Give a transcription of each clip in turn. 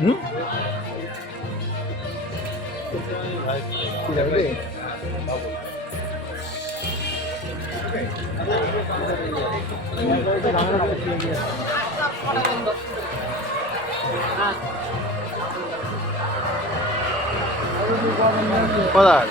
হুম? কোথায়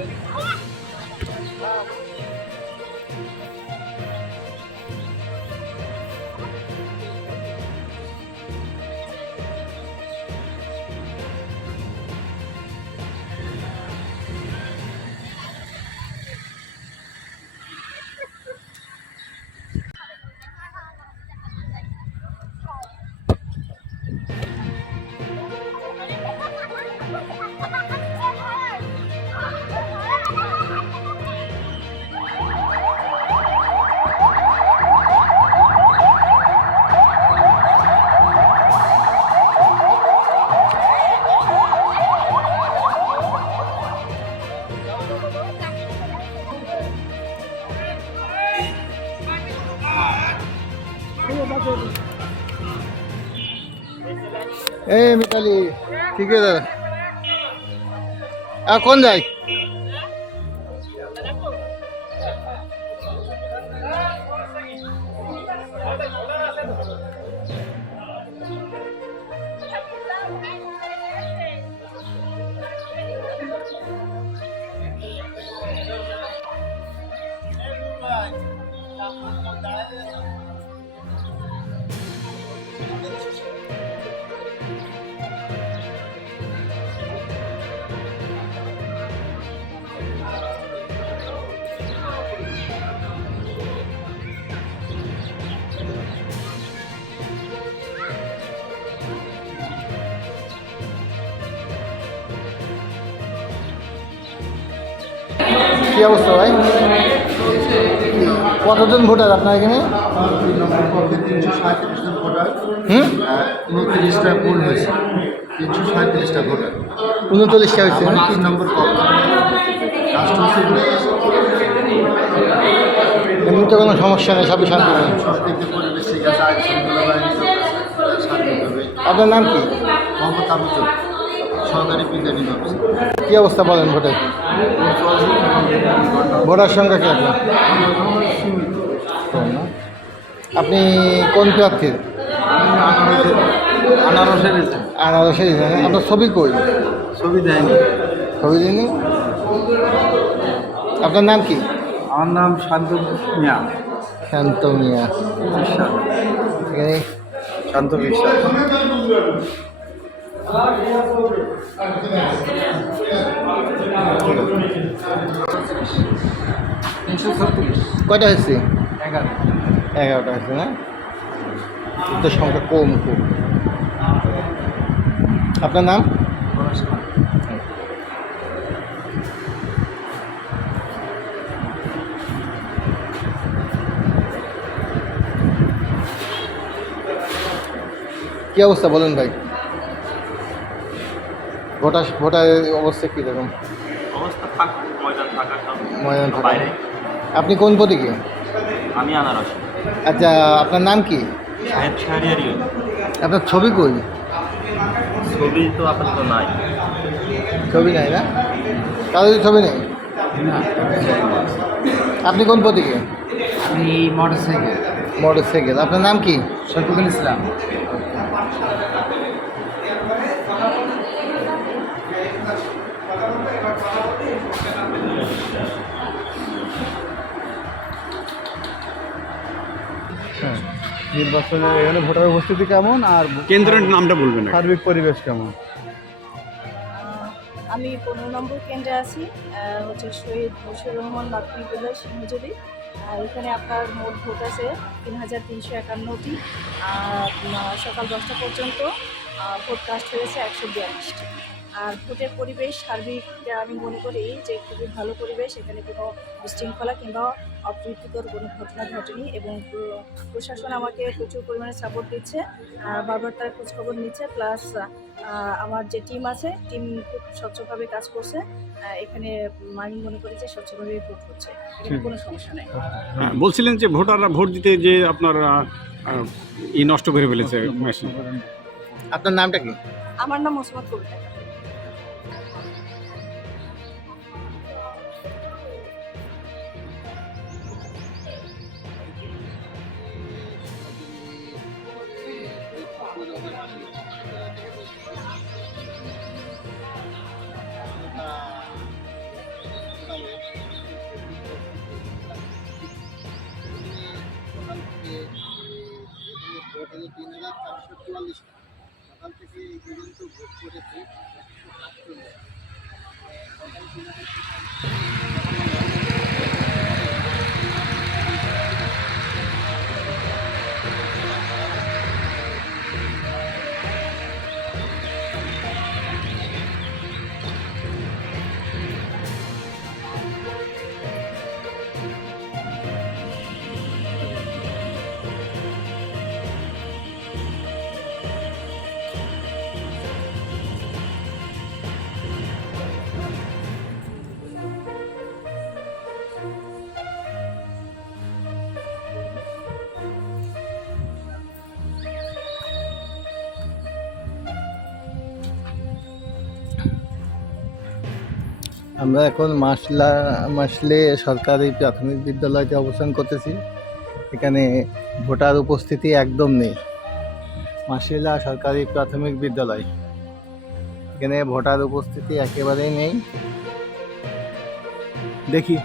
Oh! এখন যাই কি অবস্থা ভাই? কতজন ভোটার আপনার এখানে? হুম? হয়েছে তিনশো উনচল্লিশটা হয়েছে। তিন নম্বর পক্ষ রাষ্ট্র এমনি কোনো সমস্যা নেই, সবই শান্তি। নেই আপনার নাম কি? মোহাম্মদ সরকারি অফিসার কি অবস্থা বলেন ভোটের ভোটার সংখ্যা কি আপনার? আপনি কোন প্রার্থীর? আনারসের আনারসের আপনার ছবি কই? ছবি দেয়নি। ছবি দিনই আপনার নাম কি? আমার নাম শান্ত মিয়া। শান্ত মিয়া। শান্ত বিশ্বাস কয়টা হয়েছে? এগারোটা হয়েছে না? তো সংখ্যা কম খুব। আপনার নাম? কি অবস্থা বলেন ভাই? ভোটার ভোটারের অবস্থা কীরকম অবস্থা থাক ময়দান থাকা। আপনি কোন প্রতীকে আমি আনারস। আচ্ছা আপনার নাম কি? সাহেব আপনার ছবি কই? ছবি তো আপাতত নাই। ছবি নাই না? কারোর ছবি নেই? আপনি কোন প্রতীকে আমি মোটর সাইকেল মোটর সাইকেল আপনার নাম কি? শফিকুল ইসলাম। নির্বাচনে এখানে ভোটার উপস্থিতি কেমন আর কেন্দ্রের নামটা বলবেন সার্বিক পরিবেশ কেমন? আমি পনেরো নম্বর কেন্দ্রে আছি হচ্ছে শহীদ বশির রহমান লাকড়িগুলো সিংহজুরি আর এখানে আপনার মোট ভোট আছে তিন হাজার তিনশো একান্নটি। আর সকাল দশটা পর্যন্ত ভোট কাস্ট হয়েছে একশো বিয়াল্লিশটি। আর ভোটের পরিবেশ সার্বিক আমি মনে করি যে খুবই ভালো পরিবেশ এখানে কোনো বিশৃঙ্খলা কিংবা অপ্রীতিকর কোনো ঘটনা ঘটেনি এবং প্র- প্রশাসন আমাকে প্রচুর পরিমাণে সাপোর্ট দিচ্ছে আর বারবার তার খোঁজখবর নিচ্ছে প্লাস আমার যে টিম আছে টিম খুব স্বচ্ছভাবে কাজ করছে এখানে আমি মনে করি যে স্বচ্ছভাবে ভোট হচ্ছে এখানে কোনো সমস্যা নেই। হ্যাঁ, বলছিলেন যে ভোটাররা ভোট দিতে যে আপনার ই নষ্ট করে ফেলেছে মেশিন আপনার নামটা কি? আমার নাম মোসাম্মদ কবিতা আমরা এখন মাসলা, মাসলে সরকারি প্রাথমিক বিদ্যালয়তে অবস্থান করতেছি। এখানে ভোটার উপস্থিতি একদম নেই। মাসিলা সরকারি প্রাথমিক বিদ্যালয়। এখানে ভোটার উপস্থিতি একেবারেই নেই। দেখি।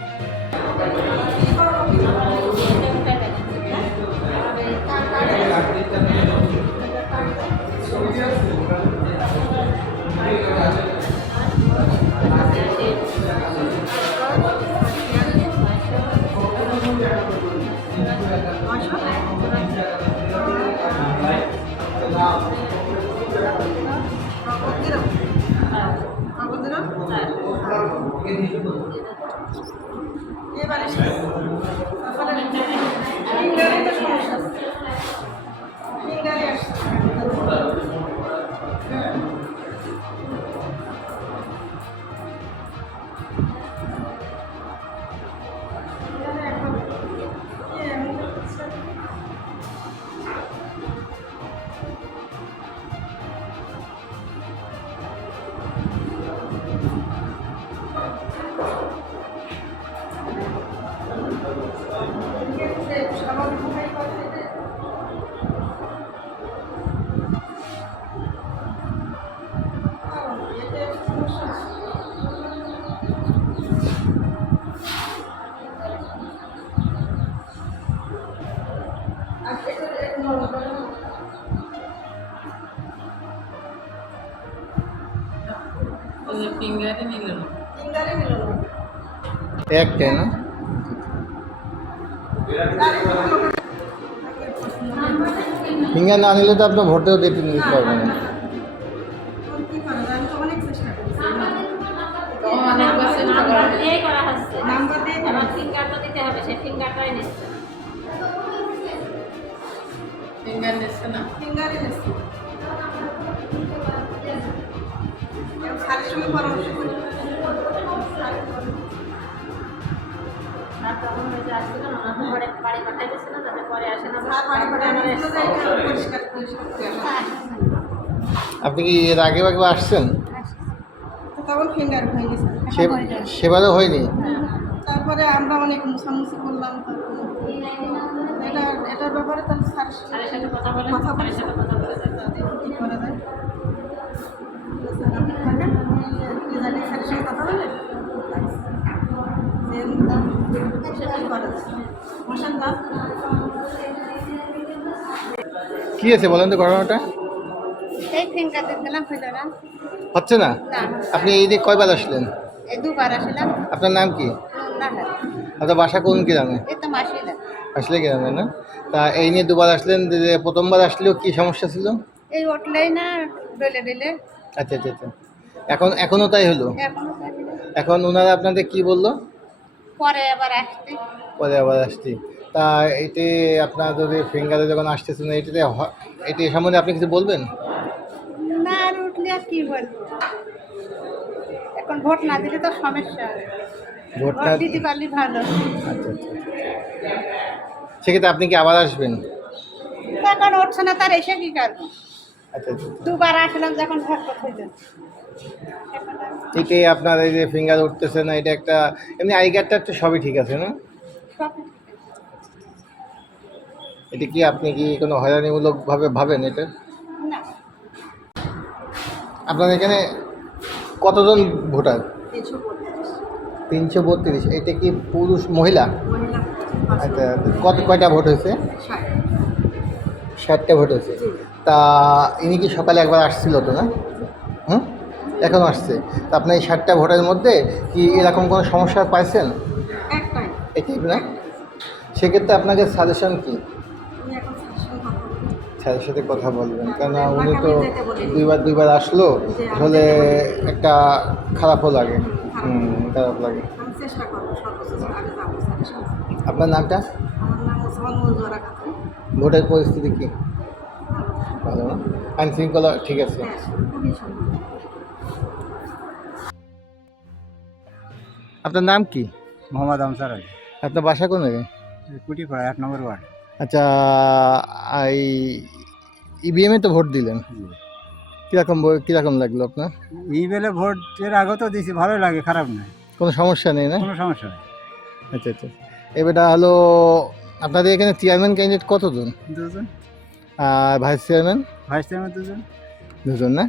একটাই না। ফিঙ্গার না। নিলে তো আপনার ভোটেও দিতে নিতে পারবেন না। না তখন ওই যে ওনার তো ঘরে বাড়ি পাঠাই দিচ্ছিল যাতে পরে আসে না। আপনি কি এর আগে আগে আসছেন? তখন ফিঙ্গার হয়ে গেছে সে- সেবারও হয়নি? তারপরে আমরা অনেক মুসামুসি করলাম এটা এটার ব্যাপারে তাহলে স্যার কথা বলে কথা বলে কি আছে বলেন তো ঘটনাটা? হচ্ছে না? আপনি এই দিক কয়বার আসলেন? আপনার নাম কি? আপনার বাসা কোন গ্রামে? আসলে গ্রামে না? তা এই নিয়ে দুবার আসলেন প্রথমবার আসলেও কি সমস্যা ছিল? এই না ডলে ডলে আচ্ছা আচ্ছা আচ্ছা। এখন এখনও তাই হলো। এখন ওনারা আপনাদের কি বলল? পরে আবার আসতে। পরে আবার আসছি। তা এতে আপনার যদি ফিঙ্গারে যখন আসতেছেন এটাতে এটি এ সম্বন্ধে আপনি কিছু বলবেন? না আর উঠলে আর কি বলব? এখন ভোট না দিলে তো সমস্যা। ভোট না দিতে পারলে ভালো। আচ্ছা আচ্ছা আচ্ছা। সেক্ষেত্রে আপনি কি আবার আসবেন? এখন উঠছে না তার এসে কি করব আচ্ছা আচ্ছা দুবার আসলাম যখন ভোট করতে যান এটাই আপনার এই যে ফিঙ্গার উঠতেছে না এটা একটা এমনি আই কার্ডটা তো সবই ঠিক আছে না? এটা কি আপনি কি কোনো হয়রানিমূলকভাবে ভাবেন এটা? আপনার এখানে কতজন ভোটার? তিনশো বত্রিশ। এটা কি পুরুষ মহিলা? আচ্ছা কত কয়টা ভোট হয়েছে? ষাটটা ভোট হয়েছে। তা ইনি কি সকালে একবার আসছিল তো না? এখন আসছে। তা আপনার এই ষাটটা ভোটের মধ্যে কি এরকম কোনো সমস্যা পাইছেন? একটাই। না? সেক্ষেত্রে আপনাকে সাজেশন কি। স্যারের সাথে কথা বলবেন। কেননা উনি তো দুইবার দুইবার আসলো। আসলে একটা খারাপও লাগে। হুম খারাপ লাগে। আপনার নামটা? ভোটের পরিস্থিতি কি? ভালো। না? আইন শৃঙ্খলা ঠিক আছে। আপনার নাম কি? মোহাম্মদ আমসার আলী। আপনার বাসা কোন জায়গায়? কুটিপাড়া এক নম্বর ওয়ার্ড। আচ্ছা এই ইভিএমে তো ভোট দিলেন। কীরকম কীরকম লাগল আপনার? বেলে ভোট এর আগে তো দিছি ভালোই লাগে খারাপ নয়। কোনো সমস্যা নেই না? কোনো সমস্যা নেই। আচ্ছা আচ্ছা। এবারটা হলো আপনাদের এখানে চেয়ারম্যান ক্যান্ডিডেট কতজন? দুজন। আর ভাইস চেয়ারম্যান ভাইস চেয়ারম্যান দুজন। দুজন না?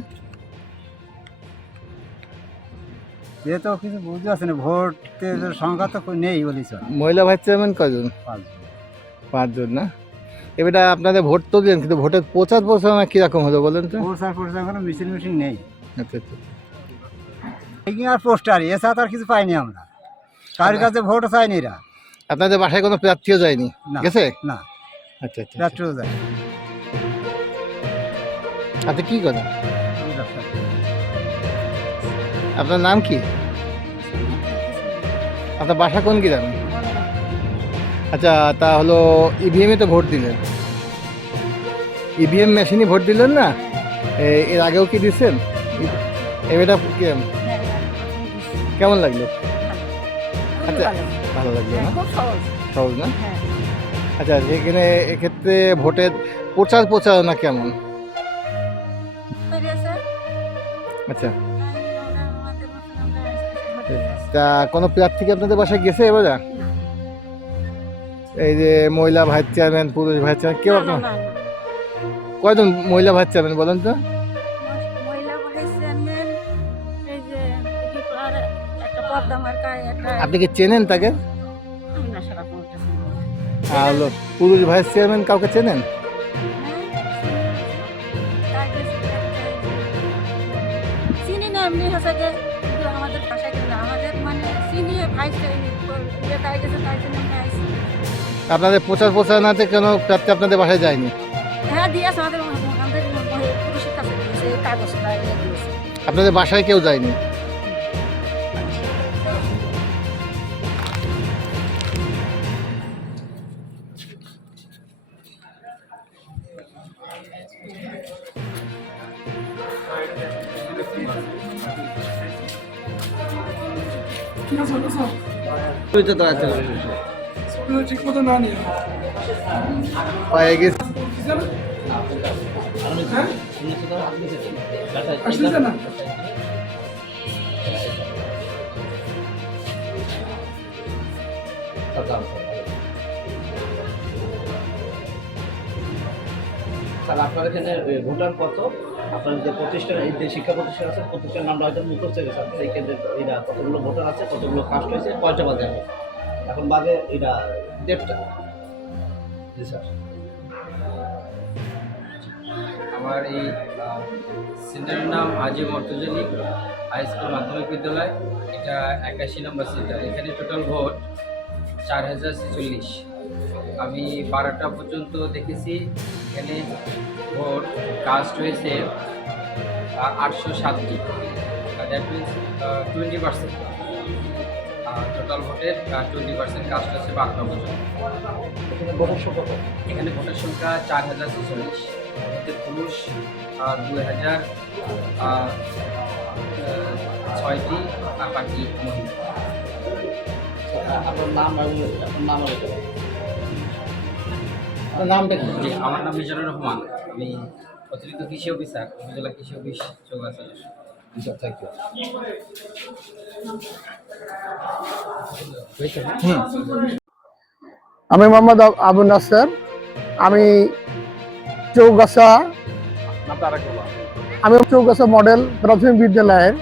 এ তো কিছু বুঝতে পারছি না ভোটের সংখ্যা তো নেই বলিস মহিলা ভাইস চেয়ারম্যান কজন পাঁচজন। না? এবারটা আপনাদের ভোট তো দিলেন কিন্তু ভোটের প্রচার প্রচারণা কীরকম হলো বলেন তো? প্রচার প্রচার কোনো মিছিল মিটিং নেই। আচ্ছা আচ্ছা। আর পোস্টার এছাড়া তো আর কিছু পাইনি আমরা। কারোর কাছে ভোট চাইনি এরা। আপনাদের বাসায় কোনো প্রার্থীও যায়নি। গেছে? না। আচ্ছা আচ্ছা আচ্ছা। রাষ্ট্রও যায় আপনি কী করেন? আপনার নাম কি? আপনার বাসা কোন কি গ্রামে আচ্ছা তা হলো ইভিএমে তো ভোট দিলেন। ইভিএম মেশিনে ভোট দিলেন না? এর আগেও কি দিচ্ছেন? এবারটা কি- কেমন লাগল? আচ্ছা ভালো লাগল না? সহজ। সহজ না? হ্যাঁ। আচ্ছা এখানে এক্ষেত্রে ভোটের প্রচার প্রচারণা কেমন আচ্ছা। তা কোনো প্রার্থী কি আপনাদের বাসায় গেছে এবার এই যে মহিলা ভাইস চেয়ারম্যান পুরুষ ভাইস চেয়ারম্যান কেউ আপনার? কয়জন মহিলা ভাইস চেয়ারম্যান বলেন তো? আপনি কি চেনেন তাকে? আর পুরুষ ভাইস চেয়ারম্যান কাউকে চেনেন? চিনি না এমনি হচ্ছে আপনাদের প্রচার প্রচার প্রচারণাতে কেন প্রাপ্তি আপনাদের বাসায় যায়নি আপনাদের বাসায় কেউ যায়নি এনে দিয়েছে আপনাদের বাসায় না যায়নি পায়ে গেছে তাহলে আপনার এখানে ভোটার কত? আপনার যে প্রতিষ্ঠান, এই যে শিক্ষা প্রতিষ্ঠান আছে প্রতিষ্ঠান নামটা হয়তো মুখস্থ হয়ে আপনার এই কেন্দ্রে এটা কতগুলো ভোটার আছে, কতগুলো কাস্ট হয়েছে, কয়টা বাজে এখন এখন বাজে এটা দেড়টা। জি, স্যার। আমার এই সেন্টারের নাম আজি মর্তজলি হাই স্কুল মাধ্যমিক বিদ্যালয়। এটা একাশি নম্বর সেন্টার। এখানে টোটাল ভোট চার হাজার ছেচল্লিশ। আমি বারোটা পর্যন্ত দেখেছি। এখানে ভোট কাস্ট হয়েছে আটশো সাতটি। That means twenty percent total ভোটের টোয়েন্টি পার্সেন্ট কাস্ট আছে বারোটা পর্যন্ত। এখানে ভোটার সংখ্যা এখানে ভোটার সংখ্যা চার হাজার ছেচল্লিশ। এতে পুরুষ দুই হাজার ছয়টি আর বাকি মহিলা। আপনার নাম এবং আপনার নাম। আপনার নামটা কি জি আমার নাম মিজানুর রহমান। আমি অতিরিক্ত কৃষি অফিসার উপজেলা কৃষি অফিস থ্যাংক ইউ আমি মোহাম্মদ আবু নাসের। আমি চৌগাছা আমি চৌগাছা মডেল প্রাথমিক বিদ্যালয়ের।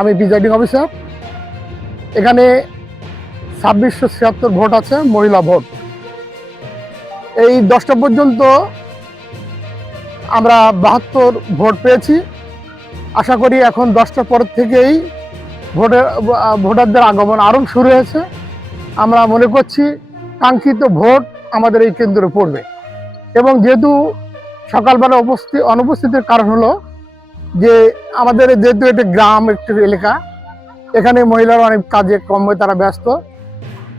আমি প্রিজাইডিং অফিসার এখানে ছাব্বিশশো ছিয়াত্তর ভোট আছে মহিলা ভোট। এই দশটা পর্যন্ত আমরা বাহাত্তর ভোট পেয়েছি। আশা করি এখন দশটার পর থেকেই ভোটের ভোটারদের আগমন আরও শুরু হয়েছে। আমরা মনে করছি কাঙ্ক্ষিত ভোট আমাদের এই কেন্দ্রে পড়বে। এবং যেহেতু সকালবেলা উপস্থিত, অনুপস্থিতির কারণ হলো যে আমাদের যেহেতু একটি গ্রাম, একটি এলাকা, এখানে মহিলারা অনেক কাজে কমে তারা ব্যস্ত।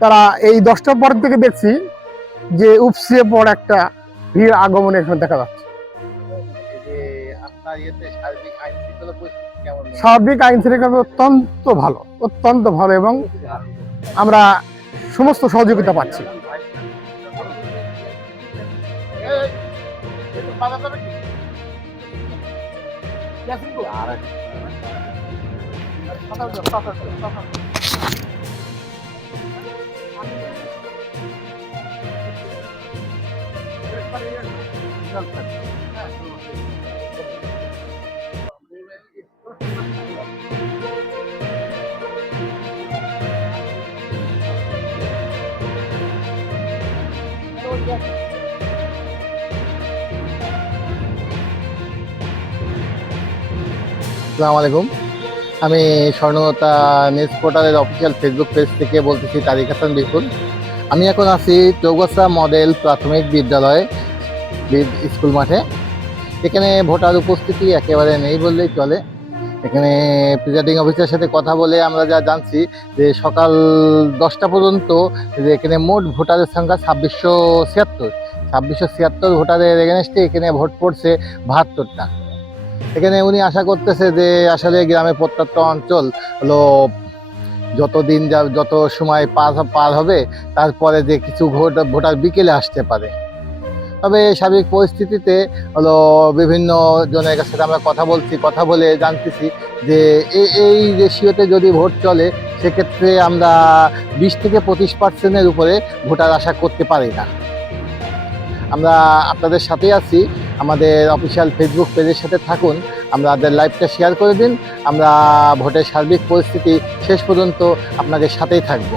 তারা এই দশটার পর থেকে দেখছি যে উপসিয়ে পর একটা ভিড় আগমন এখানে দেখা যাচ্ছে আইন শৃঙ্খলা সার্বিক আইন শৃঙ্খলা অত্যন্ত ভালো অত্যন্ত ভালো এবং আমরা সমস্ত সহযোগিতা পাচ্ছি আসসালামু আলাইকুম। আমি স্বর্ণতা নিউজ পোর্টালের অফিসিয়াল ফেসবুক পেজ থেকে বলতেছি তারিক হাসান বিপুল। আমি এখন আছি চৌগাছা মডেল প্রাথমিক বিদ্যালয় স্কুল মাঠে। এখানে ভোটার উপস্থিতি একেবারে নেই বললেই চলে। এখানে প্রিজাইডিং অফিসারের সাথে কথা বলে আমরা যা জানছি যে সকাল দশটা পর্যন্ত যে এখানে মোট ভোটারের সংখ্যা ছাব্বিশশো ছিয়াত্তর। ছাব্বিশশো ছিয়াত্তর ভোটারের এগেনস্টে এখানে ভোট পড়ছে বাহাত্তরটা। এখানে উনি আশা করতেছে যে আসলে গ্রামের প্রত্যন্ত অঞ্চল হলো যত দিন যা যত সময় পার পার হবে, তারপরে যে কিছু ভোট, ভোটার বিকেলে আসতে পারে। তবে সার্বিক পরিস্থিতিতে হলো বিভিন্ন জনের কাছে আমরা কথা বলছি, কথা বলে জানতেছি যে এই রেশিওতে যদি ভোট চলে, সেক্ষেত্রে আমরা বিশ থেকে পঁচিশ পার্সেন্টের উপরে ভোটার আশা করতে পারি না। আমরা আপনাদের সাথেই আছি। আমাদের অফিসিয়াল ফেসবুক পেজের সাথে থাকুন। আমাদের লাইভটা শেয়ার করে দিন। আমরা ভোটের সার্বিক পরিস্থিতি শেষ পর্যন্ত আপনাদের সাথেই থাকব।